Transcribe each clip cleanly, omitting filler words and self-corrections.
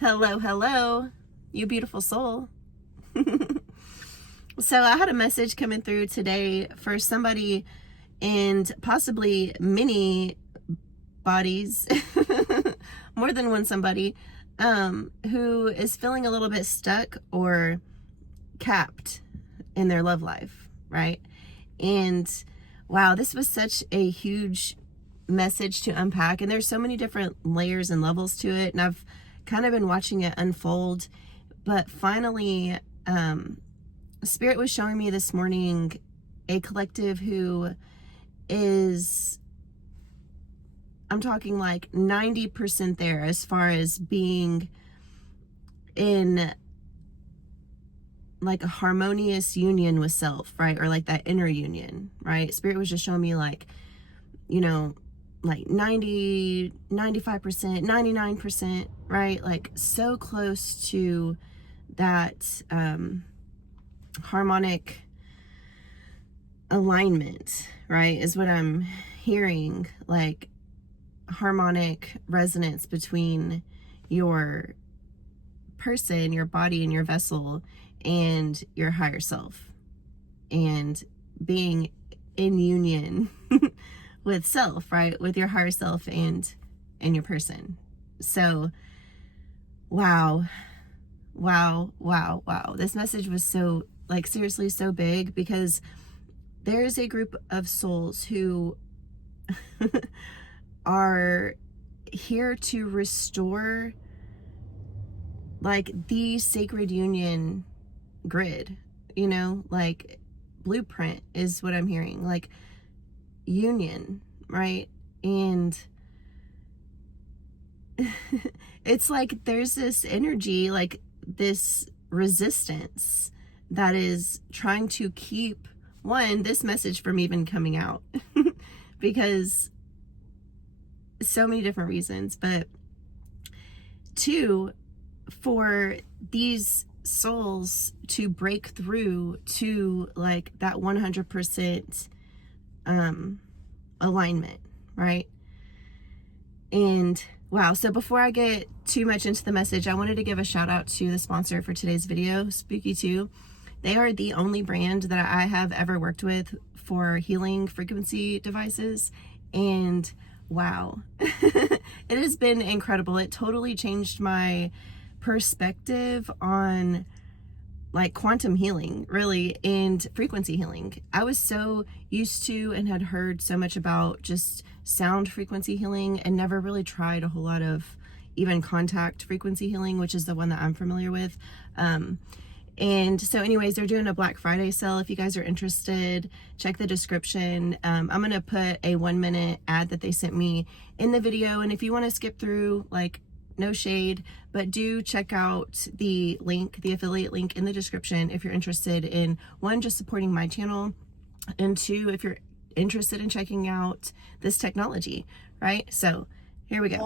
Hello, hello, you beautiful soul. So I had a message coming through today for somebody, and possibly many bodies, more than one somebody, who is feeling a little bit stuck or capped in their love life, right? And wow, this was such a huge message to unpack, and there's so many different layers and levels to it, and I've kind of been watching it unfold. But finally, Spirit was showing me this morning a collective who is, I'm talking like 90% there as far as being in like a harmonious union with self, right? Or like that inner union, right? Spirit was just showing me like, you know, like 90, 95%, 99%, right? Like so close to that harmonic alignment, right? Is what I'm hearing, like harmonic resonance between your person, your body, and your vessel, and your higher self, and being in union with self, right? With your higher self and your person. So wow. This message was so, like, seriously so big, because there is a group of souls who are here to restore like the sacred union grid, you know, like blueprint is what I'm hearing, like union, right? And it's like there's this energy, like this resistance that is trying to keep, one, this message from even coming out because so many different reasons, but two, for these souls to break through to like that 100% alignment, right? And wow, so before I get too much into the message, I wanted to give a shout out to the sponsor for today's video, Spooky 2. They are the only brand that I have ever worked with for healing frequency devices, and wow, it has been incredible. It totally changed my perspective on like quantum healing, really, and frequency healing. I was so used to and had heard so much about just sound frequency healing and never really tried a whole lot of even contact frequency healing, which is the one that I'm familiar with. And so anyways, they're doing a Black Friday sale. If you guys are interested, check the description. I'm going to put a 1-minute ad that they sent me in the video. And if you want to skip through, like, no shade, but do check out the link, the affiliate link in the description if you're interested in, one, just supporting my channel, and two, if you're interested in checking out this technology, right? So here we go.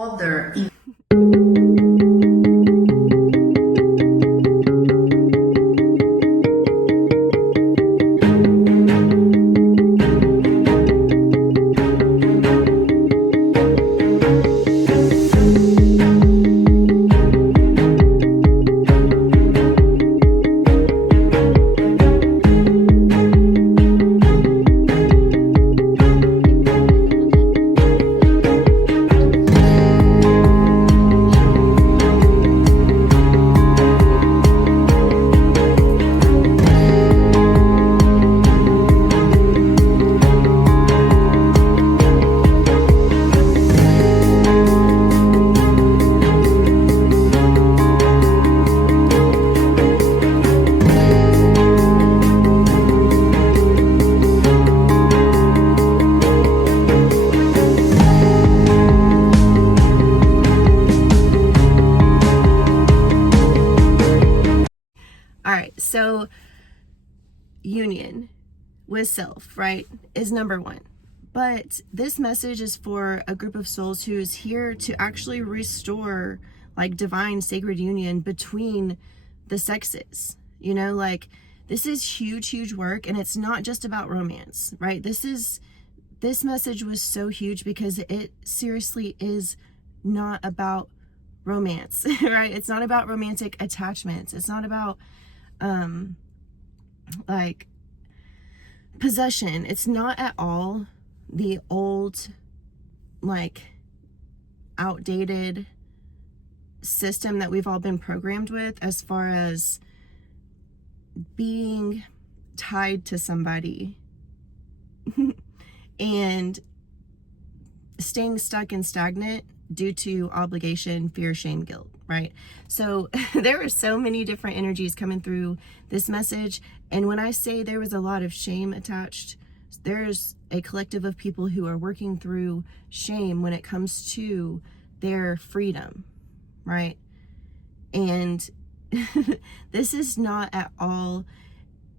So union with self, right, is number one. But this message is for a group of souls who's here to actually restore like divine sacred union between the sexes. You know, like this is huge work, and it's not just about romance, right? This message was so huge because it seriously is not about romance, right? It's not about romantic attachments. It's not about like possession. It's not at all the old, like, outdated system that we've all been programmed with as far as being tied to somebody and staying stuck and stagnant due to obligation, fear, shame, guilt, right? So there were so many different energies coming through this message. And when I say there was a lot of shame attached, there's a collective of people who are working through shame when it comes to their freedom, right? And this is not at all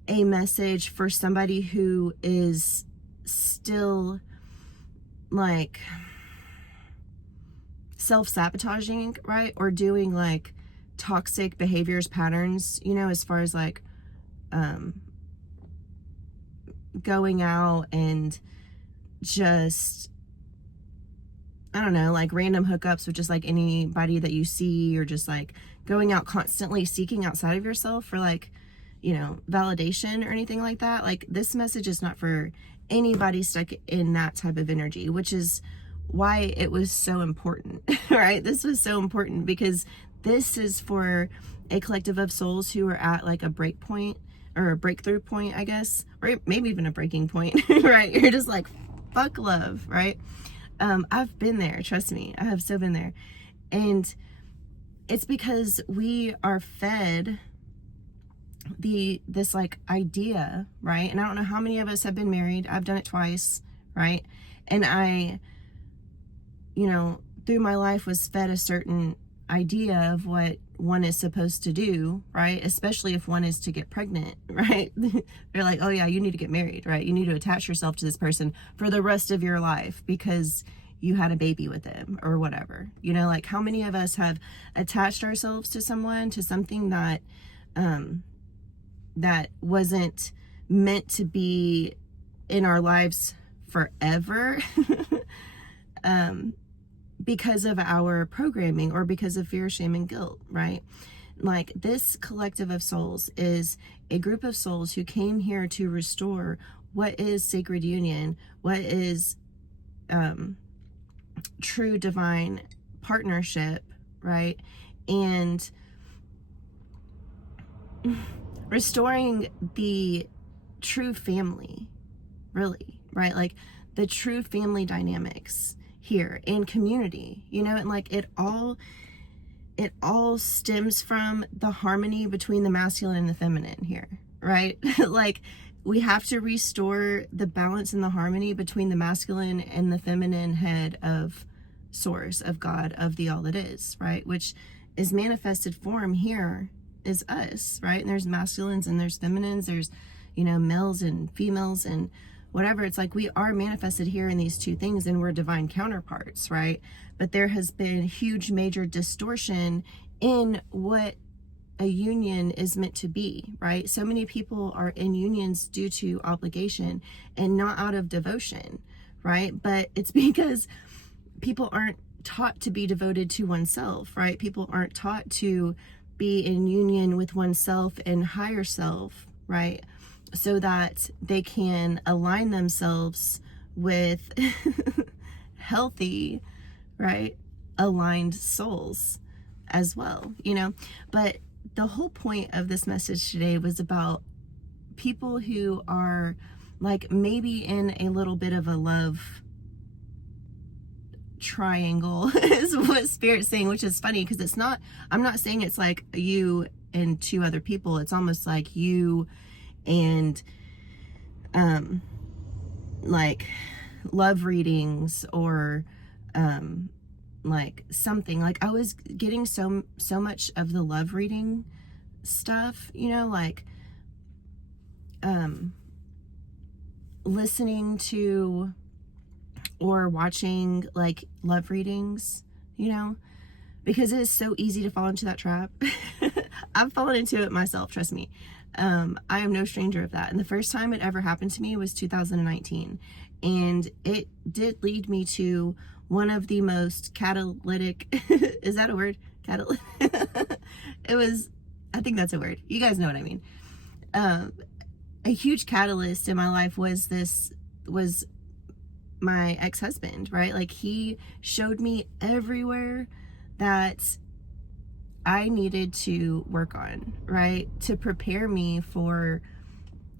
a message for somebody who is still like self-sabotaging, right? Or doing like toxic behaviors, patterns, you know, as far as like going out and just, I don't know, like random hookups with just like anybody that you see, or just like going out constantly seeking outside of yourself for like, you know, validation or anything like that. Like, this message is not for anybody stuck in that type of energy, which is why it was so important, right? This was so important because this is for a collective of souls who are at like a break point, or a breakthrough point, I guess, or maybe even a breaking point, right? You're just like, fuck love, right? I've been there, trust me, I have so been there. And it's because we are fed this like idea, right? And I don't know how many of us have been married. I've done it twice, right? And I, you know, through my life was fed a certain idea of what one is supposed to do, right? Especially if one is to get pregnant, right? They're like, oh yeah, you need to get married, right? You need to attach yourself to this person for the rest of your life because you had a baby with them or whatever. You know, like, how many of us have attached ourselves to someone, to something that that wasn't meant to be in our lives forever because of our programming, or because of fear, shame, and guilt, right? Like, this collective of souls is a group of souls who came here to restore what is sacred union, what is true divine partnership, right? And restoring the true family, really, right? Like, the true family dynamics here, and community, you know, and like it all stems from the harmony between the masculine and the feminine here, right? Like, we have to restore the balance and the harmony between the masculine and the feminine head of source, of God, of the all that is, right? Which is manifested form here is us, right? And there's masculines and there's feminines, there's, you know, males and females and whatever. It's like, we are manifested here in these two things, and we're divine counterparts, right? But there has been huge major distortion in what a union is meant to be, right? So many people are in unions due to obligation and not out of devotion, right? But it's because people aren't taught to be devoted to oneself, right? People aren't taught to be in union with oneself and higher self, right? So that they can align themselves with healthy, right, aligned souls as well, you know? But the whole point of this message today was about people who are like maybe in a little bit of a love triangle is what Spirit's saying, which is funny because it's not, I'm not saying it's like you and two other people. It's almost like you and like love readings, or like something. Like, I was getting so much of the love reading stuff, you know, like listening to or watching like love readings, you know, because it is so easy to fall into that trap. I've fallen into it myself, trust me. I am no stranger of that. And the first time it ever happened to me was 2019. And it did lead me to one of the most catalytic, is that a word? catalyst. It was, I think that's a word. You guys know what I mean. A huge catalyst in my life was my ex-husband, right? Like, he showed me everywhere that I needed to work on, right? To prepare me for,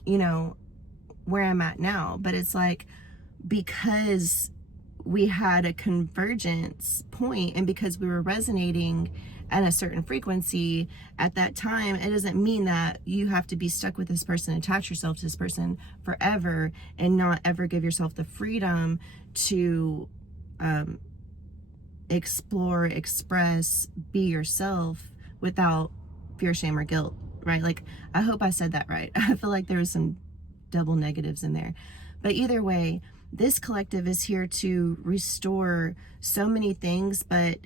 you know, where I'm at now. But it's like, because we had a convergence point and because we were resonating at a certain frequency at that time, it doesn't mean that you have to be stuck with this person, attach yourself to this person forever, and not ever give yourself the freedom to explore, express, be yourself without fear, shame, or guilt, right? Like, I hope I said that right. I feel like there was some double negatives in there. But either way, this collective is here to restore so many things, but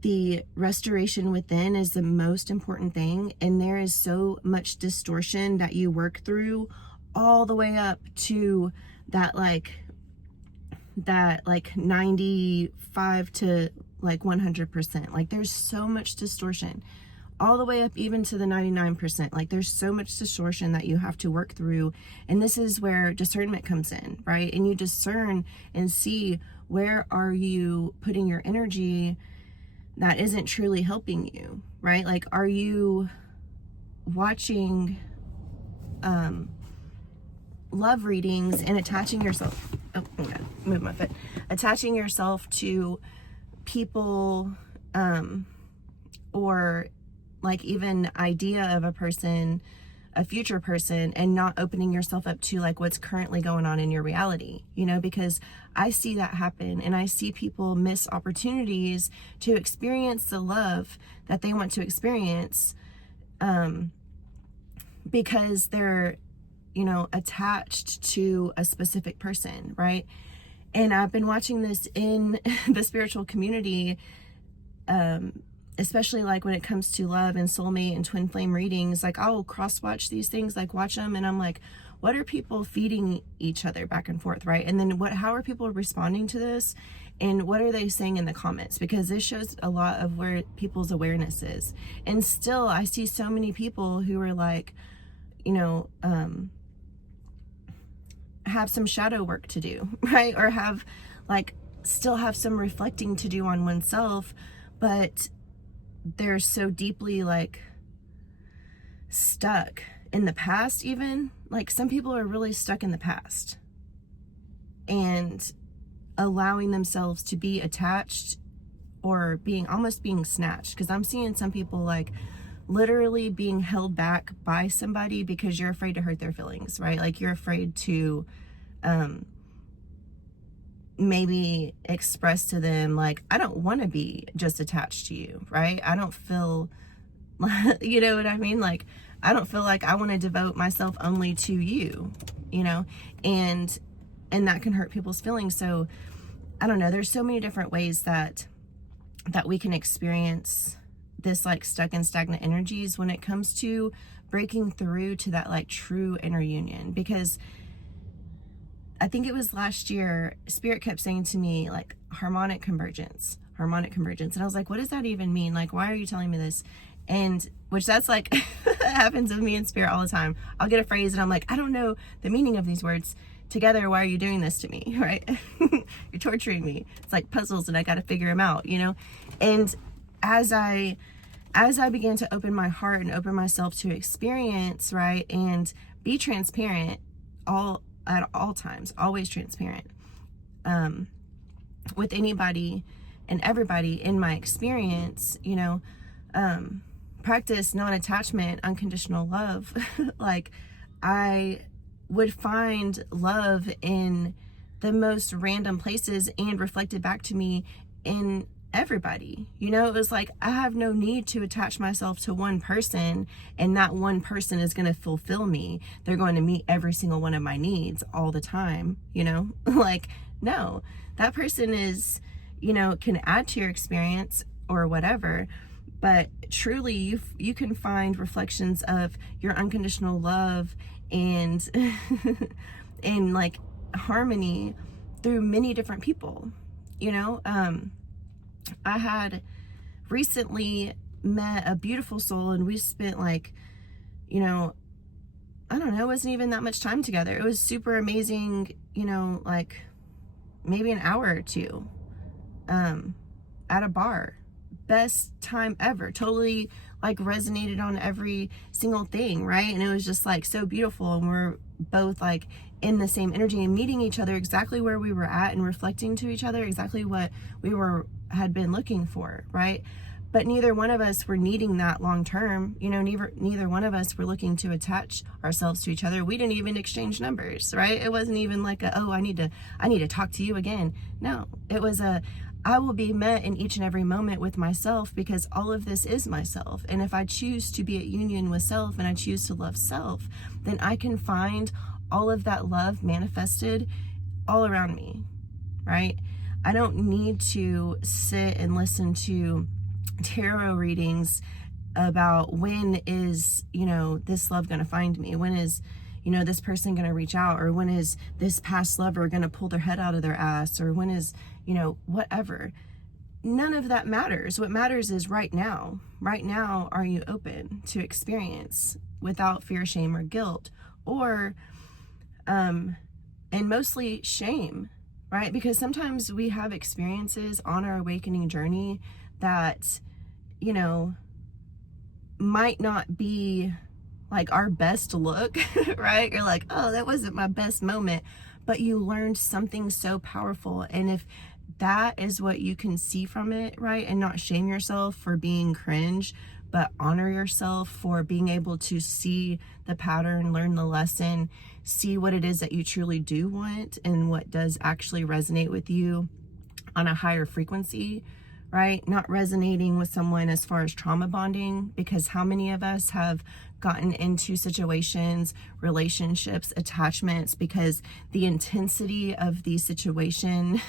the restoration within is the most important thing. And there is so much distortion that you work through all the way up to that 95 to 100%. Like, there's so much distortion all the way up even to the 99%. Like, there's so much distortion that you have to work through. And this is where discernment comes in, right? And you discern and see, where are you putting your energy that isn't truly helping you, right? Like, are you watching love readings and attaching yourself, oh my God, move my foot, attaching yourself to people, or like even idea of a person, a future person, and not opening yourself up to like what's currently going on in your reality, you know? Because I see that happen, and I see people miss opportunities to experience the love that they want to experience, because they're, you know, attached to a specific person, right? And I've been watching this in the spiritual community, especially like when it comes to love and soulmate and twin flame readings. Like, I'll cross watch these things, like watch them, and I'm like, what are people feeding each other back and forth, right? And then how are people responding to this, and what are they saying in the comments? Because this shows a lot of where people's awareness is. And still, I see so many people who are like, you know, have some shadow work to do, right? Or have still have some reflecting to do on oneself, but they're so deeply stuck in the past. Even like, some people are really stuck in the past and allowing themselves to be attached, or almost being snatched. Because I'm seeing some people literally being held back by somebody because you're afraid to hurt their feelings, right? Like, you're afraid to maybe express to them, like, I don't want to be just attached to you, right? I don't feel, you know what I mean? Like, I don't feel like I want to devote myself only to you, you know? And that can hurt people's feelings. So I don't know, there's so many different ways that we can experience this stuck and stagnant energies when it comes to breaking through to that true inner union. Because I think it was last year, Spirit kept saying to me harmonic convergence. And I was like, what does that even mean? Like, why are you telling me this? And which that's that happens with me in Spirit all the time. I'll get a phrase and I'm like, I don't know the meaning of these words together. Why are you doing this to me? Right? You're torturing me. It's like puzzles and I got to figure them out, you know? And as I began to open my heart and open myself to experience, right, and be transparent at all times, always transparent, with anybody and everybody in my experience, you know, practice non-attachment, unconditional love. Like, I would find love in the most random places and reflected back to me in everybody. You know, it was like, I have no need to attach myself to one person, and that one person is going to fulfill me. They're going to meet every single one of my needs all the time, you know? Like, no, that person is, you know, can add to your experience or whatever, but truly you can find reflections of your unconditional love and and harmony through many different people, you know? I had recently met a beautiful soul, and we spent like, you know, I don't know, it wasn't even that much time together. It was super amazing, you know, like maybe an hour or two at a bar. Best time ever. Totally like resonated on every single thing, right? And it was just like so beautiful, and we're both like in the same energy and meeting each other exactly where we were at and reflecting to each other exactly what we had been looking for, right? But neither one of us were needing that long term. You know, neither one of us were looking to attach ourselves to each other. We didn't even exchange numbers, right? It wasn't even like I need to talk to you again. No, it was I will be met in each and every moment with myself, because all of this is myself. And if I choose to be at union with self and I choose to love self, then I can find all of that love manifested all around me, right? I don't need to sit and listen to tarot readings about when is, you know, this love going to find me? When is, you know, this person going to reach out? Or when is this past lover going to pull their head out of their ass? Or when is, you know, whatever. None of that matters. What matters is right now. Right now, are you open to experience without fear, shame, or guilt? Or, and mostly shame, right? Because sometimes we have experiences on our awakening journey that, you know, might not be like our best look, right? You're like, oh, that wasn't my best moment, but you learned something so powerful. And if that is what you can see from it, right? And not shame yourself for being cringe, but honor yourself for being able to see the pattern, learn the lesson, see what it is that you truly do want and what does actually resonate with you on a higher frequency, right? Not resonating with someone as far as trauma bonding, because how many of us have gotten into situations, relationships, attachments, because the intensity of the situation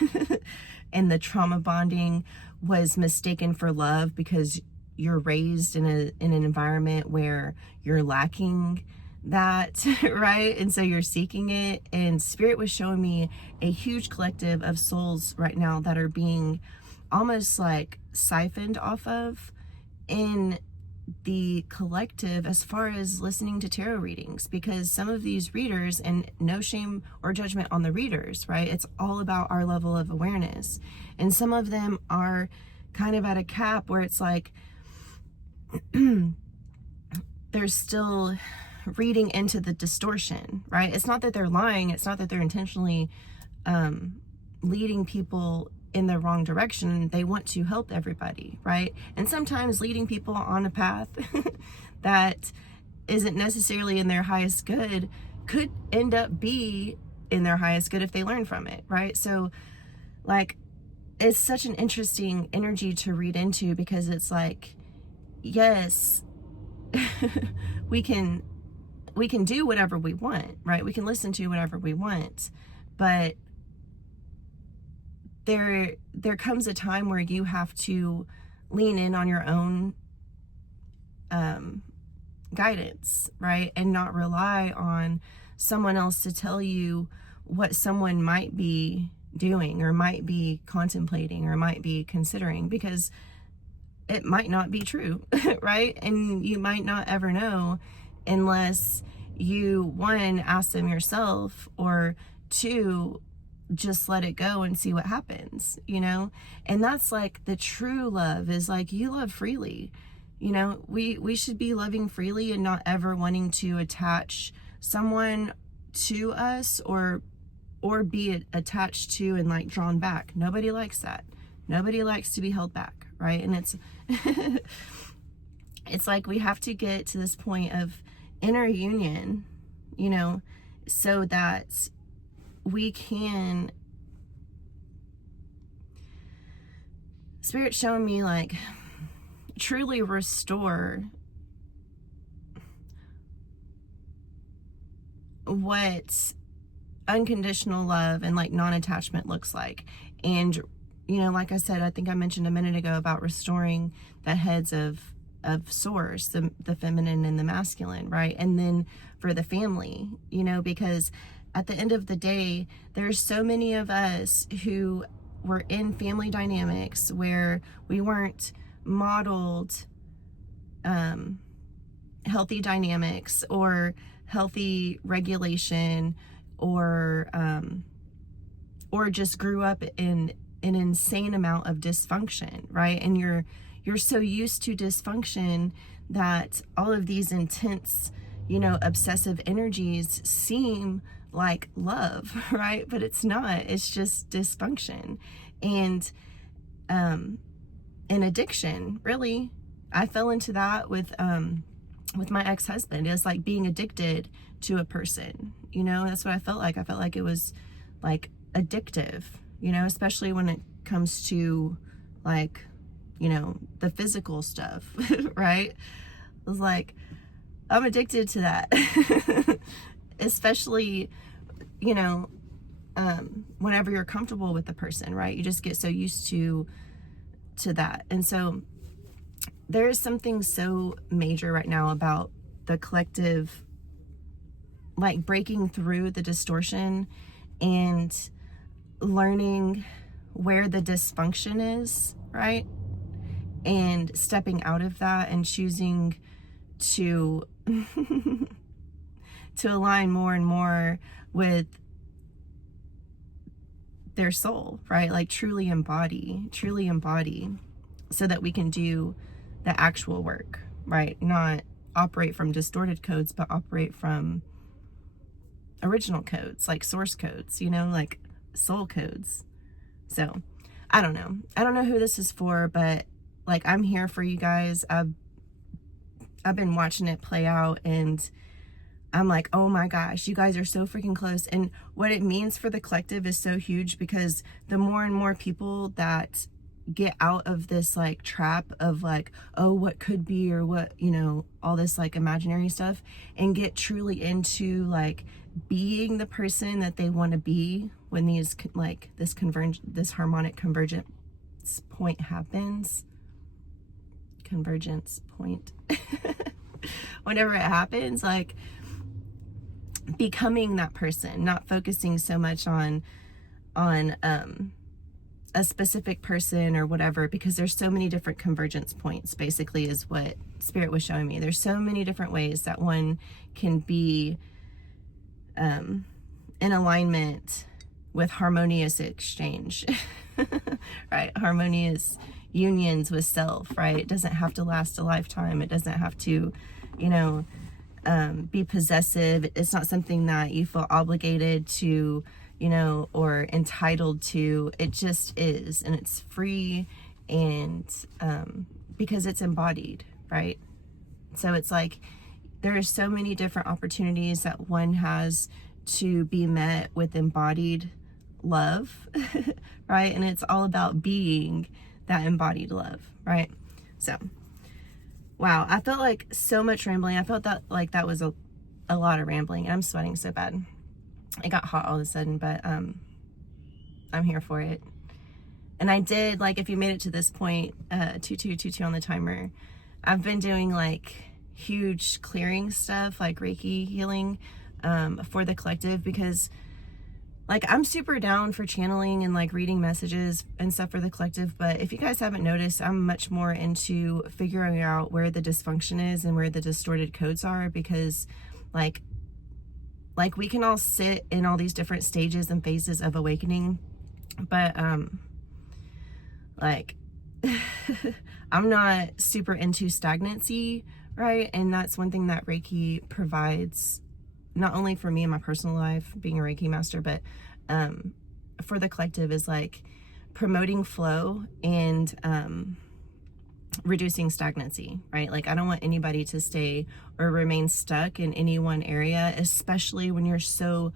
and the trauma bonding was mistaken for love, because you're raised in an environment where you're lacking that, right? And so you're seeking it. And Spirit was showing me a huge collective of souls right now that are being almost like siphoned off of in the collective as far as listening to tarot readings, because some of these readers, and no shame or judgment on the readers, right? It's all about our level of awareness. And some of them are kind of at a cap where it's like they're still reading into the distortion, right? It's not that they're lying. It's not that they're intentionally leading people in the wrong direction. They want to help everybody, right? And sometimes leading people on a path that isn't necessarily in their highest good could end up be in their highest good if they learn from it, right? So like, it's such an interesting energy to read into, because it's like, yes, we can do whatever we want, right? We can listen to whatever we want, but there comes a time where you have to lean in on your own guidance, right? And not rely on someone else to tell you what someone might be doing or might be contemplating or might be considering, because it might not be true, right? And you might not ever know unless you, one, ask them yourself, or two, just let it go and see what happens, you know? And that's like the true love, is like, you love freely, you know? We should be loving freely and not ever wanting to attach someone to us or be attached to and like drawn back. Nobody likes that. Nobody likes to be held back, right? And it's it's like we have to get to this point of inner union, you know, so that we can, Spirit showing me like, truly restore what unconditional love and like non-attachment looks like. And, you know, like I said, I think I mentioned a minute ago about restoring the heads of source, the feminine and the masculine, right? And then for the family, you know, because at the end of the day, there's so many of us who were in family dynamics where we weren't modeled healthy dynamics or healthy regulation, or just grew up in an insane amount of dysfunction, right? And you're so used to dysfunction that all of these intense, obsessive energies seem like love, right? But it's not. It's just dysfunction and an addiction, really. I fell into that with my ex-husband. It's like being addicted to a person, that's what I felt like. I felt like it was like addictive, especially when it comes to like, the physical stuff, right? I was like, I'm addicted to that. Especially, whenever you're comfortable with the person, right? You just get so used to that. And so there is something so major right now about the collective, like breaking through the distortion and learning where the dysfunction is, right? And stepping out of that and choosing to to align more and more with their soul, right? Like truly embody, so that we can do the actual work, right? Not operate from distorted codes, but operate from original codes, like source codes, like soul codes. So I don't know who this is for, but like, I'm here for you guys. I've been watching it play out, and I'm like, oh my gosh, you guys are so freaking close. And what it means for the collective is so huge, because the more and more people that get out of this like trap of like, oh, what could be, or what, all this like imaginary stuff, and get truly into like being the person that they want to be when these like this harmonic convergence point happens. Convergence point. Whenever it happens, like becoming that person, not focusing so much on a specific person or whatever, because there's so many different convergence points, basically, is what Spirit was showing me. There's so many different ways that one can be in alignment with harmonious exchange, right? Harmonious unions with self, right? It doesn't have to last a lifetime. It doesn't have to, be possessive. It's not something that you feel obligated to, or entitled to. It just is, and it's free, and because it's embodied, right? So it's like there are so many different opportunities that one has to be met with embodied love, right? And it's all about being that embodied love, right? So wow, I felt like so much rambling. I felt that like that was a lot of rambling, and I'm sweating so bad. It got hot all of a sudden, but I'm here for it. And I did, like, if you made it to this point, 2222 on the timer, I've been doing like huge clearing stuff, like Reiki healing for the collective, because like I'm super down for channeling and like reading messages and stuff for the collective. But if you guys haven't noticed, I'm much more into figuring out where the dysfunction is and where the distorted codes are, because like we can all sit in all these different stages and phases of awakening, but like I'm not super into stagnancy, right? And that's one thing that Reiki provides, not only for me in my personal life being a Reiki master, but for the collective, is like promoting flow and reducing stagnancy, right? Like I don't want anybody to stay or remain stuck in any one area, especially when you're so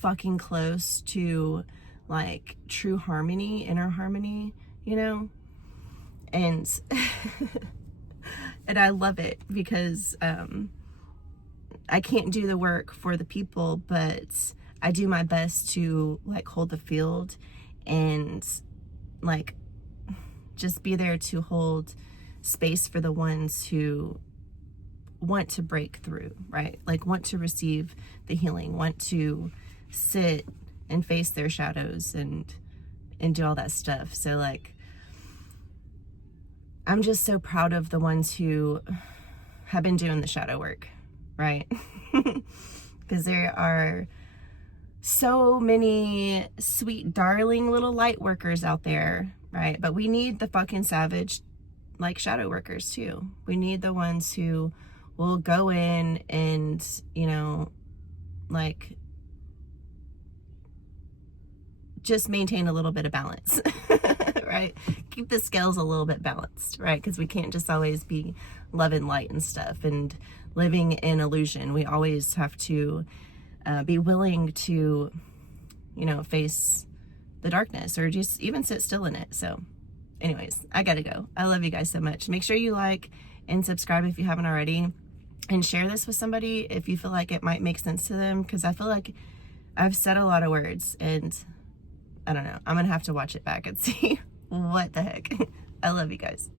fucking close to like true harmony, inner harmony, and and I love it, because I can't do the work for the people, but I do my best to like hold the field and like just be there to hold space for the ones who want to break through, right? Like want to receive the healing, want to sit and face their shadows and do all that stuff. So like I'm just so proud of the ones who have been doing the shadow work, right? Because there are so many sweet, darling little light workers out there, right? But we need the fucking savage, like, shadow workers too. We need the ones who will go in and, you know, like, just maintain a little bit of balance, right? Keep the scales a little bit balanced, right? Because we can't just always be love and light and stuff and living in illusion. We always have to be willing to, you know, face the darkness or just even sit still in it. So anyways, I gotta go. I love you guys so much. Make sure you like and subscribe if you haven't already, and share this with somebody if you feel like it might make sense to them, because I feel like I've said a lot of words and I don't know. I'm gonna have to watch it back and see what the heck. I love you guys.